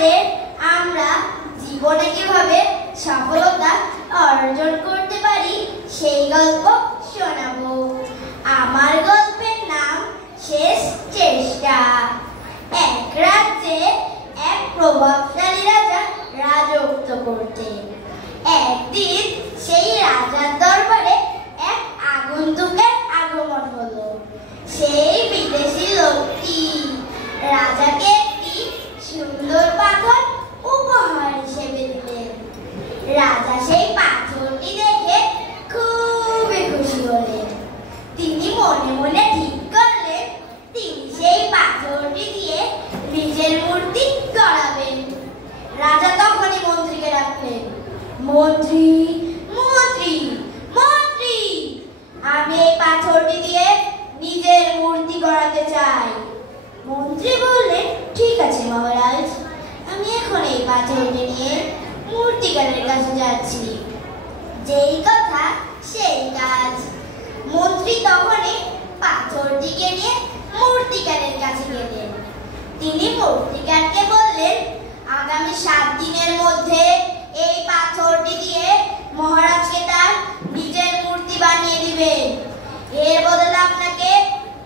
তোমাদের আমরা জীবনে কিভাবে সফলতা অর্জন করতে পারি সেই গল্প শোনাবো। আমার গল্পের নাম শেষ চেষ্টা। এক রাজ্যে এক প্রভাবশালী রাজা রাজত্ব করতেন। একদিন সেই রাজার দরবারে এক আগন্তুকের আগমন হলো। সেই বিদেশি লোকটি রাজাকে একটি সুন্দর পাথর উপহার হিসেবে দিলেন। রাজা সেই পাথরটি দেখে খুবই খুশি হলেন। তিনি মনে মনে ঠিক করলেন তিনি সেই পাথরটি দিয়ে নিজের মূর্তি গড়াবেন। রাজা তখনই মন্ত্রীকে ডাকলেন, মন্ত্রী মন্ত্রী মন্ত্রী, আমি এই পাথরটি দিয়ে নিজের মূর্তি গড়াতে চাই। মন্ত্রী বললেন, ঠিক আছে মহারাজ, আমি এখন এই পাথরটি নিয়ে মূর্তিকারের কাছে যাচ্ছি। যেই কথা সেই কাজ। মন্ত্রী তখনই পাথরটিকে নিয়ে মূর্তিকারের কাছে গেলেন। তিনি মূর্তিকারকে বললেন, আগামী 7 দিনের মধ্যে এই পাথরটি দিয়ে মহারাজকে তার নিজের মূর্তি বানিয়ে দিবেন। এর বদলে আপনাকে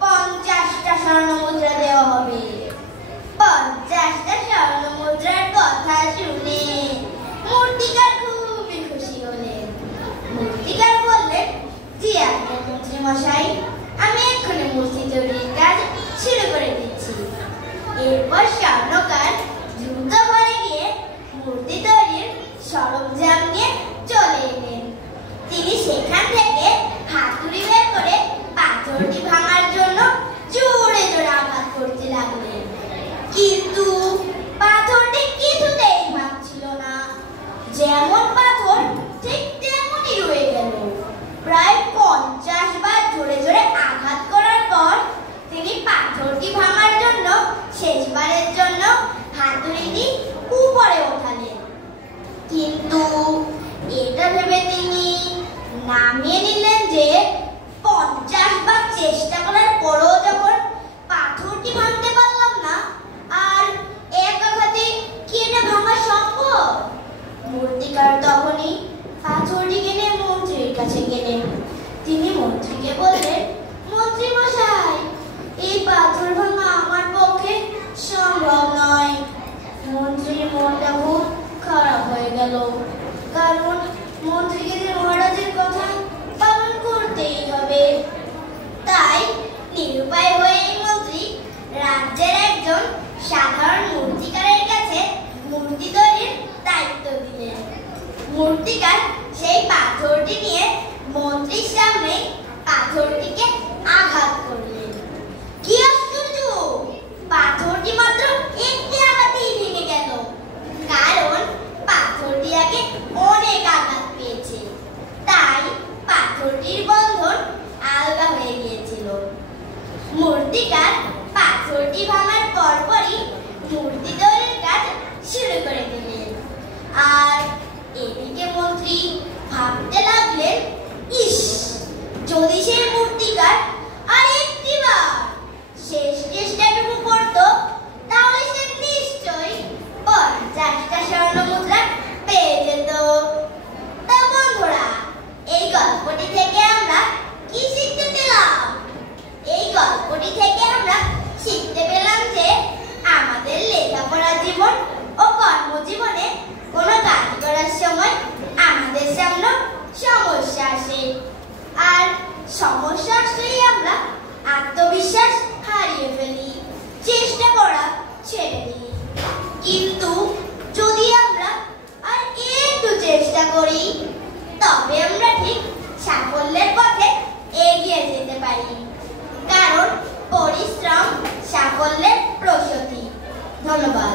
50টা স্বর্ণ মুদ্রা দেওয়া হবে। 50টা স্বর্ণ মুদ্রার কথা শুনে মূর্তিকার খুবই খুশি হলেন। মূর্তিকার বললেন, জি আজ্ঞা মন্ত্রী মশাই, আমি এক্ষুনি মূর্তি তৈরির কাজ শুরু করে দিচ্ছি। এরপর স্বর্ণকার দ্রুত ঘরে গিয়ে মূর্তি তৈরির সরঞ্জাম নিয়ে চলে এলেন। তিনি সেখান থেকে হাতুড়ি বের করে পাথরটি ভাঙার জন্য জোরে জোরে আঘাত করতে লাগলেন। কিন্তু পাথরটি কিছুতেই ভাঙছিল না। যেমন পাথর ঠিক তেমনই রয়ে গেল। প্রায় 50 বার জোরে জোরে আঘাত করার পর তিনি পাথরটি ভাঙার জন্য শেষবারের জন্য হাতুড়িটি উপরে ওঠালেন। কিন্তু এটা ভেবে তিনি নামিয়ে নিলেন যে 50 বার চেষ্টা করার পরেও যখন পাথরটি ভাঙতে পারলাম না, আর এক আঘাতে কি এটা ভাঙা সম্ভব? মূর্তিকার তখনই পাথরটিকে নিয়ে মন্ত্রীর কাছে গেলেন। তিনি মন্ত্রীকে বললেন, মন্ত্রী মশাই, এই পাথর ভাঙা আমার পক্ষে সম্ভব নয়। মন্ত্রীর মনটা খুব খারাপ হয়ে গেল, কারণ মন্ত্রীকে যে মহারাজের কথা পালন করতেই হবে। তাই নিরুপায় হয়ে এই মন্ত্রী রাজ্যের একজন সাধারণ মূর্তিকারের কাছে মূর্তি তৈরির দায়িত্ব দিলেন। মূর্তিকার সেই পাথরটি নিয়ে মন্ত্রীর সামনে পাথরটিকে আঘাত করলেন। কি আশ্চর্য! পাথরটি মাত্র একটি আঘাতেই ভেঙে গেল, কারণ পাথরটি আগে অনেক আঘাত পেয়েছে। তাই পাথরটির বন্ধন আলগা হয়ে গিয়েছিল। মূর্তিকার পাথরটি ভাঙার পরপরই মূর্তি তৈরির কাজ শুরু করে দিলেন। আর এদিকে মন্ত্রী ভাবতে লাগলেন, ইস, যদি সেই মূর্তিকার আর একটিবার শেষ চেষ্টাটুকু করতো, তাহলে সে নিশ্চয়ই 50টা স্বর্ণ মুদ্রা পেয়ে যেত। তা বন্ধুরা, এই গল্পটি থেকে আমরা কি শিখতে পেলাম? এই গল্পটি থেকে আমরা শিখতে পেলাম যে আমাদের লেখাপড়া জীবন ও কর্মজীবনে কোনো কাজ করার সময় আমাদের সামনে সমস্যা আসে, আর সমস্যা আসলেই আমরা আত্মবিশ্বাস হারিয়ে ফেলি, চেষ্টা করা ছেড়ে দিই। কিন্তু যদি আমরা আর একটু চেষ্টা করি, তবে আমরা ঠিক সাফল্যের পথে এগিয়ে যেতে পারি, কারণ পরিশ্রম সাফল্যের প্রসূতি। ধন্যবাদ।